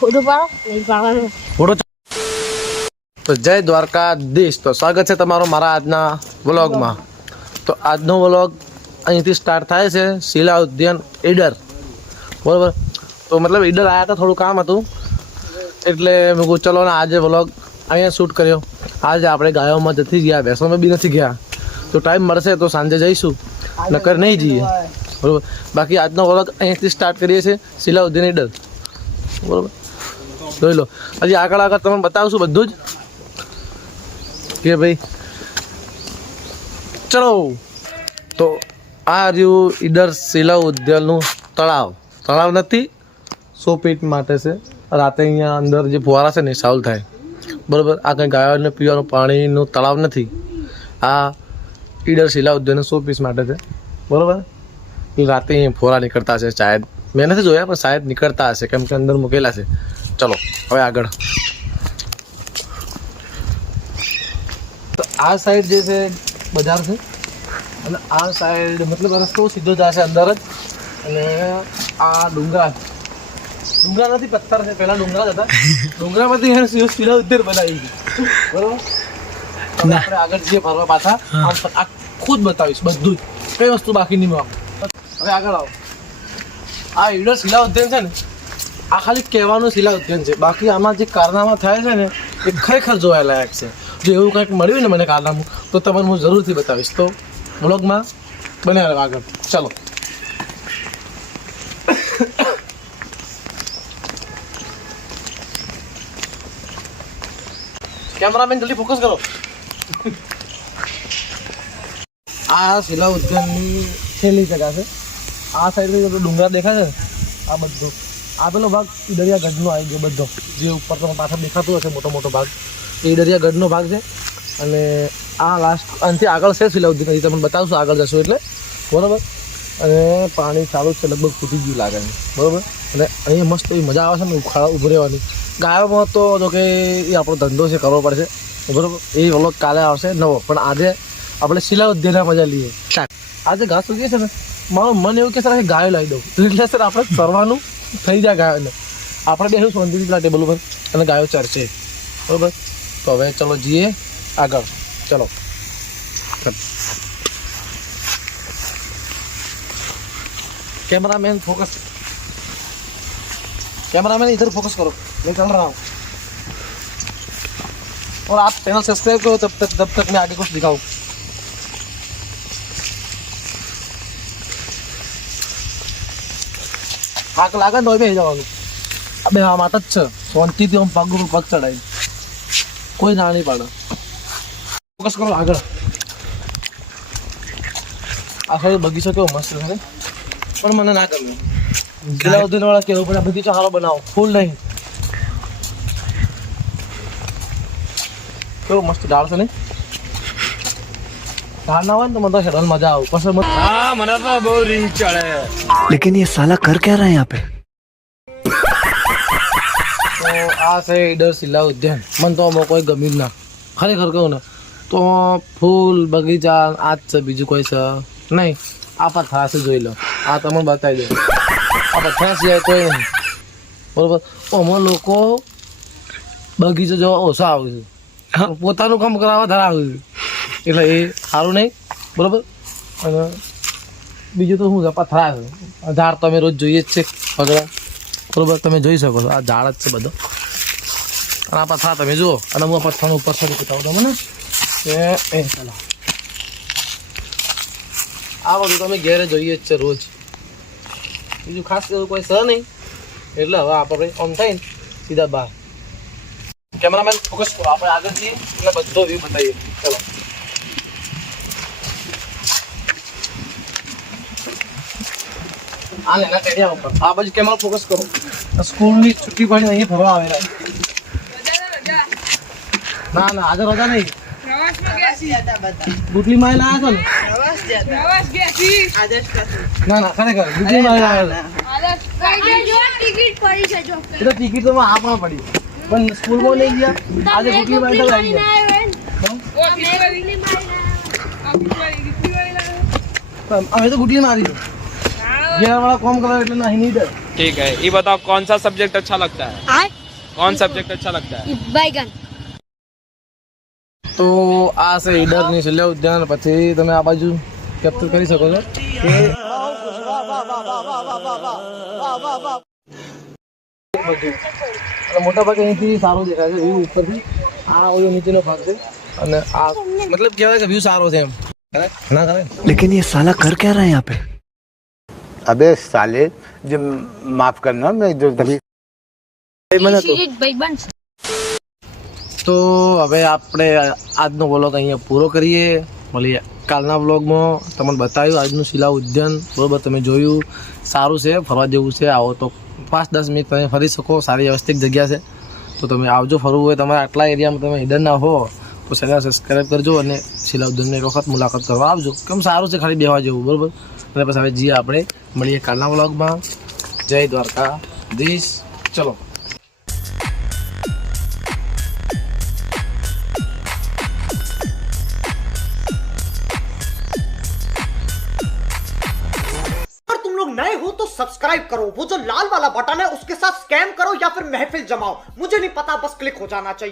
Photo પાડો નહીં પાડવાનો ફોટો તો જય દ્વારકાધીશ. તો સ્વાગત છે તમારો મારા આજના વ્લોગમાં. તો આજનો વ્લોગ અહીંથી સ્ટાર્ટ થાય છે શિલા ઉદ્યાન ઈડર, બરાબર. તો મતલબ ઈડર આવ્યા હતા, થોડું કામ હતું એટલે મેં કહું ચલો ને આજે વ્લોગ અહીંયા શૂટ કર્યો. આજે આપણે ગાયોમાં નથી ગયા, ભેંસોમાં બી નથી ગયા. તો ટાઈમ મળશે તો સાંજે જઈશું, નકર નહીં જઈએ, બરાબર. બાકી આજનો વ્લોગ અહીંયાથી સ્ટાર્ટ કરીએ છીએ શિલા ઉદ્યાન ઈડર, બરાબર. જોઈ લો, હજી આગળ આગળ તમને બતાવશું બધું જ કે ભાઈ ચલો. તો આ રહ્યું ઈડર શિલા ઉદ્યાનનું તળાવ નથી, શોપીટ માટે છે. રાતે અહીંયા અંદર જે ફુવારા છે ને સાઉલ થાય, બરાબર. આ કંઈ ગાયોને પીવાનું પાણીનું તળાવ નથી, આ ઈડર શિલા ઉદ્યાનનું શોપીસ માટે છે, બરાબર. રાતે અહીંયા ફુવારા નીકળતા હશે શાયદ, મેં નથી જોયા પણ શાયદ નીકળતા હશે કેમ કે અંદર મૂકેલા છે. ચલો હવે આગળ. તો આ સાઈડ જે છે બજાર છે અને આ સાઈડ મતલબ રસ્તો સીધો જશે અંદર જ. અને આ ડુંગરા નથી, પથ્થર છે. પહેલા ડુંગરા જ હતા, ડુંગરામાંથી શિલા ઉદ્યાન બનાવી ગઈ, બરાબર. હવે આપણે આગળ જઈએ ફરવા પાછા, આખું જ બતાવીશ બધું જ, કઈ વસ્તુ બાકી નહીં મળે. હવે આગળ આવો. આ ઈડર શિલા ઉદ્યાન છે ને, આ ખાલી કહેવાનું શિલા ઉદ્યાન છે, બાકી આમાં જે કારનામા થાય છે ને એ ખરેખર જોવા લાયક છે. જો એવું કંઈક મળ્યું ને મને કારનામું તો તમને હું જરૂરથી બતાવીશ. તો વ્લોગમાં બન્યા રહો આગળ. ચલો કેમેરામેન જલ્દી ફોકસ કરો. આ શિલા ઉદ્યાનની છેલ્લી જગ્યા છે. આ સાઈડ ડુંગરા દેખાય છે, આ બધો આ પેલો ભાગ ઈડરિયાગઢનો આવી ગયો બધો, જે ઉપર તમે પાછળ દેખાતું હશે મોટો ભાગ એ ઈડરિયાગઢનો ભાગ છે. અને આ લાસ્ટ આનાથી આગળ છે શિલા ઉદ્યાન, તમને બતાવશું આગળ જશું એટલે, બરાબર. અને પાણી ચાલુ છે, લગભગ ફૂટી ગયું લાગે છે, બરાબર. અને અહીંયા મસ્ત એવી મજા આવે છે ને ઉખાડા ઉભું રહેવાની. ગાયોમાં તો જો કે એ આપણો ધંધો છે, કરવો પડશે, બરાબર. એ વ્લોગ કાલે આવશે નવો, પણ આજે આપણે શિલા ઉદ્યાનના મજા લઈએ. આજે ઘાસ ઉગીએ છે ને, મારું મન એવું કે સર ગાયો લાવી દઉં એટલે સર આપણે ચરવાનું થઈ જાય ગાયોને. આપણે બેસું શાંતિથી પેલા ટેબલ ઉપર અને ગાયો ચરશે, બરાબર. તો હવે ચલો જઈએ આગળ. ચલો कैमरामैन फोकस, कैमरामैन इधर फोकस करो, मैं चल रहा हूँ. और आप चैनल सब्सक्राइब करो जब तक मैं आगे कुछ दिखाऊँ. आग लागे तो जवान अबे हाँ माता शांति थी, हम पग पग चढ़ाई, कोई ना नहीं पाड़ा. फोकस करो आगे. आखिर बगीचा केવો મસ્ત છે પણ મને ના ગમે. શિલા ઉદ્યાન વાળા કેવું પડે બગીચો સારો બનાવો, ફૂલ નહીં. કેવું મસ્ત ઝાડ છે ને, ઝાડ ના હોય ને તો મને હેડલ મજા આવે. પછી હા મને તો બહુ રીંગ ચડે. लेकिन ये साला कर क्या रहा है यहाँ पे? તો આ છે ઈડર શિલા ઉદ્યાન. મને તો કોઈ ગમ્યું જ ના, ખરેખર કહું ને તો ફૂલ બગીચા આ જ છે, બીજું કોઈ છે નહીં. આ પથ્થરા જોઈ લો, આ તમને બતાવી દો, આ પથ્થરા સિવાય કોઈ નહીં, બરાબર. આમાં લોકો બગીચો જોવા ઓછા આવે છે, પોતાનું કામ કરાવવા ધરાવે છે, એટલે એ સારું નહીં, બરાબર. અને બીજું તો શું છે, પથ્થરા છે. ઝાડ તમે રોજ જોઈએ જ છે પગડા, બરાબર. તમે જોઈ શકો છો આ ઝાડ જ છે બધો. અને આ પથ્થરા તમે જુઓ. અને હું આ પથ્થરાનો ઉપર સડી બતાવું તમને કે એ ચાલો આ બધું તમે ઘેરે જોઈએ જ છે રોજ, બીજું ખાસ એવું કોઈ સર નહીં. એટલે હવે આપણે ઓન થઈને સીધા બહાર. કેમેરામેન ફોકસ કરો, આપણે આગળ જઈએ એટલે બધો વ્યૂ બતાવીએ. ચલો આ લેના ટેડિયા ઉપર આ બાજુ કેમેરા ફોકસ કરો. સ્કૂલની છુટ્ટી પડી અહીં ફરવા આવેલા. ના ના આજે રજા નહીં, ગુટલી માં લાયા છો ને? ના ના ખરેખર ગુટલી માં લાયા. ટિકિટ તો આ પણ પડી પણ સ્કૂલમાં નહીં ગયા. આજે ગુટલી માં આવી ગયા. અમે તો ગુટલી મારી ઘેર વાળા કોમ કરે એટલે નહીં ડર. ठीक है, ये बताओ कौन सा सब्जेक्ट अच्छा लगता है? कौन सब्जेक्ट अच्छा लगता है? बैगन તો આ છે ઈડરની શિલા ઉદ્યાન. પછી તમે આ બાજુ કેપ્ચર કરી શકો છો કે મોટા ભાગે અહીંથી સારો દેખાય છે વ્યૂ ઉપરથી. આ ઓલો નીચેનો ભાગ છે અને આ મતલબ કહેવાય કે વ્યૂ સારો છે એમ. ના કરે लेकिन ये साला कर क्या रहा है यहाँ पे? अबे साले जब माफ करना मैं जो तभी ભાઈબંધ તો હવે આપણે આજનો વ્લોગ અહીંયા પૂરો કરીએ. મળીએ કાલના વ્લોગમાં. તમને બતાવ્યું આજનું શિલા ઉદ્યાન. બરોબર, તમે જોયું, સારું છે, ફરવા જેવું છે. આવો તો 5-10 મિનિટ તમે ફરી શકો. સારી વ્યવસ્થિત જગ્યા છે, તો તમે આવજો. ફરવું હોય તમારા આટલા એરિયામાં તમે હિડન ના હો તો ચેનલ સબસ્ક્રાઈબ કરજો અને શિલા ઉદ્યાનની એક વખત મુલાકાત કરવા આવજો. કેમ સારું છે, ખાલી બેહવા જેવું. બરોબર, અને પછી હવે જઈએ આપણે મળીએ કાલના વ્લોગમાં. જય દ્વારકાધીશ. ચલો. अगर तुम लोग नए हो तो सब्सक्राइब करो, वो जो लाल वाला बटन है उसके साथ स्कैम करो या फिर महफिल जमाओ, मुझे नहीं पता, बस क्लिक हो जाना चाहिए.